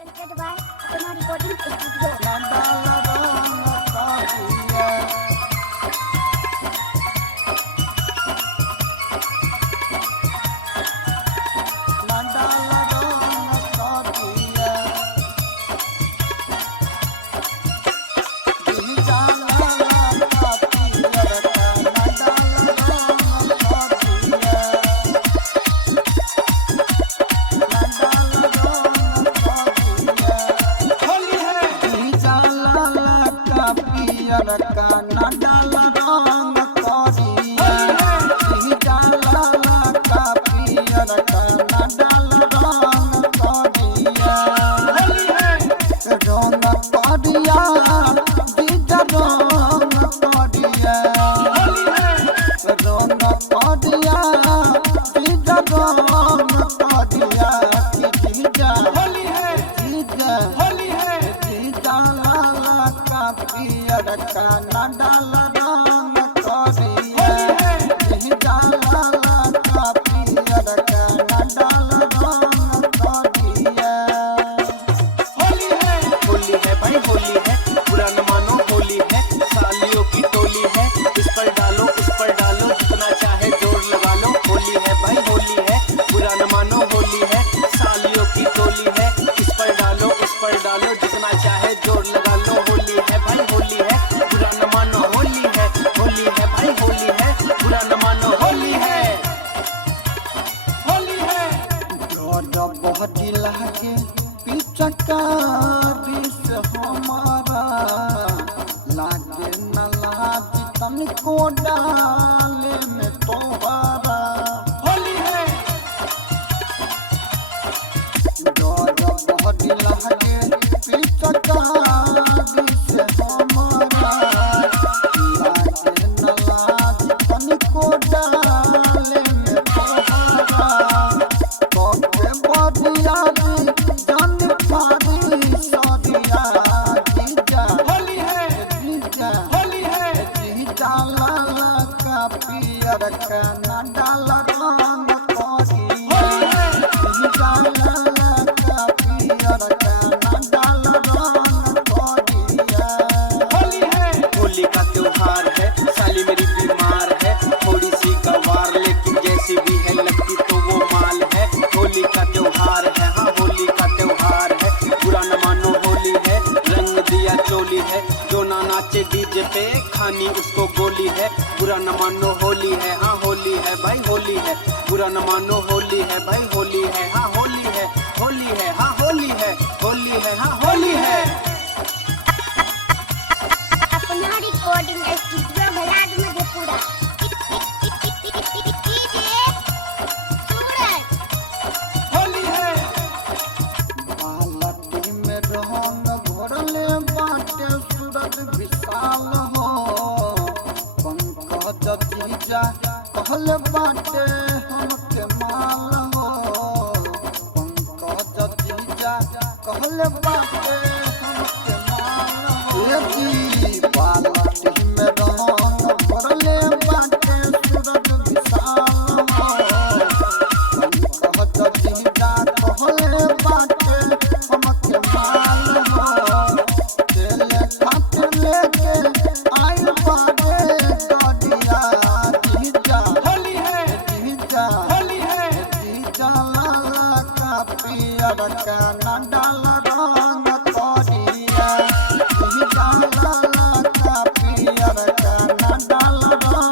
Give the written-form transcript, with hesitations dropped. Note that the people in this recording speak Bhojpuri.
Presented by Apna Recording Studio. हमारा लागे न लाज तनिको डाले में तोहरा होली है डर बहुत लागे पिचकारी से हमारा लागे न लाज तनिको डाले में तोहरा तोके बदिया जान पारी सदिया जीजा होली है जीजा लाला का पियर का ना डाला रंग कोरी होली है जीजा लाला का पियर का ना डाला रंग कोरिया होली है। होली का त्योहार है, साली मेरी बीमार है, थोड़ी सी गंवार लेकिन जैसी भी है लगती तो वो माल है। होली का त्योहार है, हाँ होली का त्योहार है, बुरा न मानो होली है, रंग दिया चोली है, जो ना नाचे डीजे पे खानी उसको गोली है। बुरा न मानो होली है, हाँ होली है भाई होली है, बुरा न मानो होली है भाई होली है, हाँ होली है, होली है, हाँ होली है, होली है, हाँ होली है। अपना रिकॉर्डिंग स्टूडियो भलाड मधेपुरा होली है बालटी में रंग घोरले बाटे सूरज विशाल हो पंकज जीजा कहले बाटे हमके माल हो पंकज जीजा कहले बाटे हमके माल हो जी बालटी में रंग घोरले बाटे सूरज विशाल हो पंकज जीजा कहले बाटे हमके माल हो तेले खातिर लेके आइल बाटे गडिया जीजा होली है जीजा होली है जीजा लाला का पियर का ना डाल रंग कोरिया जीजा लाला का पियर का ना डाल रंग